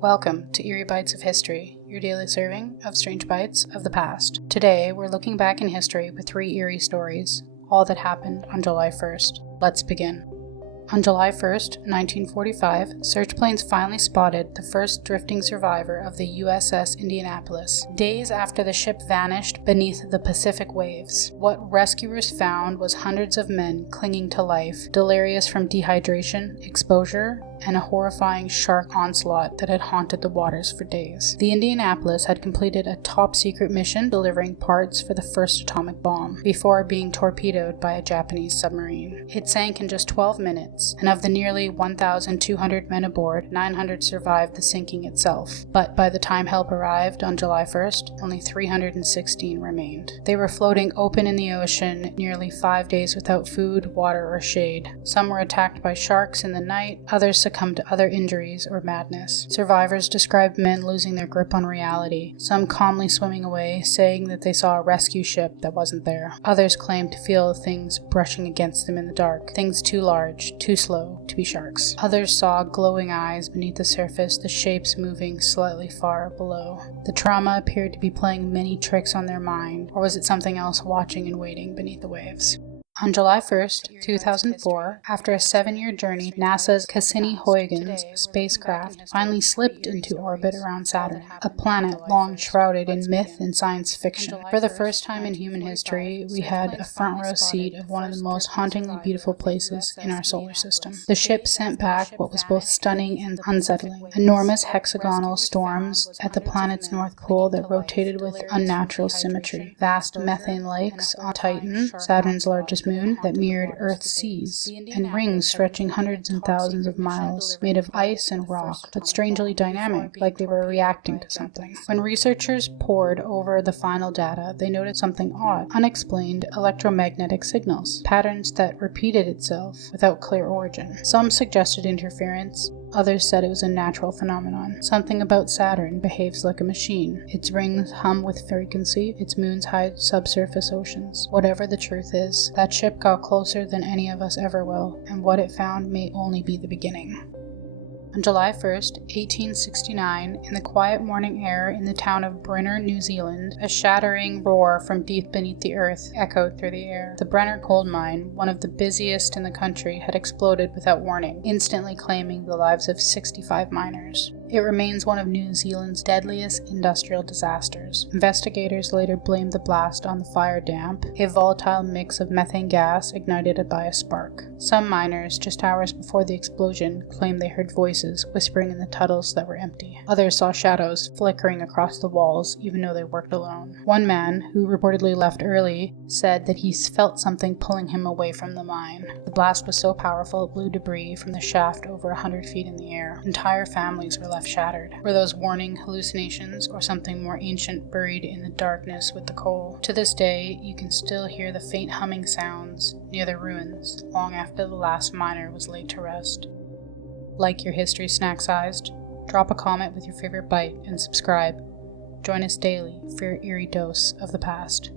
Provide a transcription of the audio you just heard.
Welcome to Eerie Bites of History, your daily serving of strange bites of the past. Today, we're looking back in history with 3 eerie stories, all that happened on July 1st. Let's begin. On July 1st, 1945, search planes finally spotted the first drifting survivor of the USS Indianapolis, days after the ship vanished beneath the Pacific waves. What rescuers found was hundreds of men clinging to life, delirious from dehydration, exposure, and a horrifying shark onslaught that had haunted the waters for days. The Indianapolis had completed a top-secret mission delivering parts for the first atomic bomb, before being torpedoed by a Japanese submarine. It sank in just 12 minutes, and of the nearly 1,200 men aboard, 900 survived the sinking itself. But by the time help arrived on July 1st, only 316 remained. They were floating open in the ocean nearly 5 days without food, water, or shade. Some were attacked by sharks in the night, others succumbed to other injuries or madness. Survivors described men losing their grip on reality, some calmly swimming away, saying that they saw a rescue ship that wasn't there. Others claimed to feel things brushing against them in the dark, things too large, too slow to be sharks. Others saw glowing eyes beneath the surface, the shapes moving slightly far below. The trauma appeared to be playing many tricks on their mind, or was it something else watching and waiting beneath the waves? On July 1st, 2004, after a 7-year journey, NASA's Cassini Huygens spacecraft finally slipped into orbit around Saturn, a planet long shrouded in myth and science fiction. For the first time in human history, we had a front row seat of one of the most hauntingly beautiful places in our solar system. The ship sent back what was both stunning and unsettling: enormous hexagonal storms at the planet's north pole that rotated with unnatural symmetry, vast methane lakes on Titan, Saturn's largest moon, that mirrored Earth's seas, and rings stretching hundreds and thousands of miles, made of ice and rock, but strangely dynamic, like they were reacting to something. When researchers pored over the final data, they noted something odd: unexplained electromagnetic signals, patterns that repeated itself without clear origin. Some suggested interference, others said it was a natural phenomenon. Something about Saturn behaves like a machine. Its rings hum with frequency, its moons hide subsurface oceans. Whatever the truth is, that ship got closer than any of us ever will, and what it found may only be the beginning. On July 1st, 1869, in the quiet morning air in the town of Brunner, New Zealand, a shattering roar from deep beneath the earth echoed through the air. The Brunner coal mine, one of the busiest in the country, had exploded without warning, instantly claiming the lives of 65 miners. It remains one of New Zealand's deadliest industrial disasters. Investigators later blamed the blast on the fire damp, a volatile mix of methane gas ignited by a spark. Some miners, just hours before the explosion, claimed they heard voices whispering in the tunnels that were empty. Others saw shadows flickering across the walls, even though they worked alone. One man, who reportedly left early, said that he felt something pulling him away from the mine. The blast was so powerful it blew debris from the shaft over 100 feet in the air. Entire families were left shattered. Were those warning hallucinations, or something more ancient buried in the darkness with the coal? To this day, you can still hear the faint humming sounds near the ruins, long after the last miner was laid to rest. Like your history snack-sized, drop a comment with your favorite bite, and subscribe. Join us daily for your eerie dose of the past.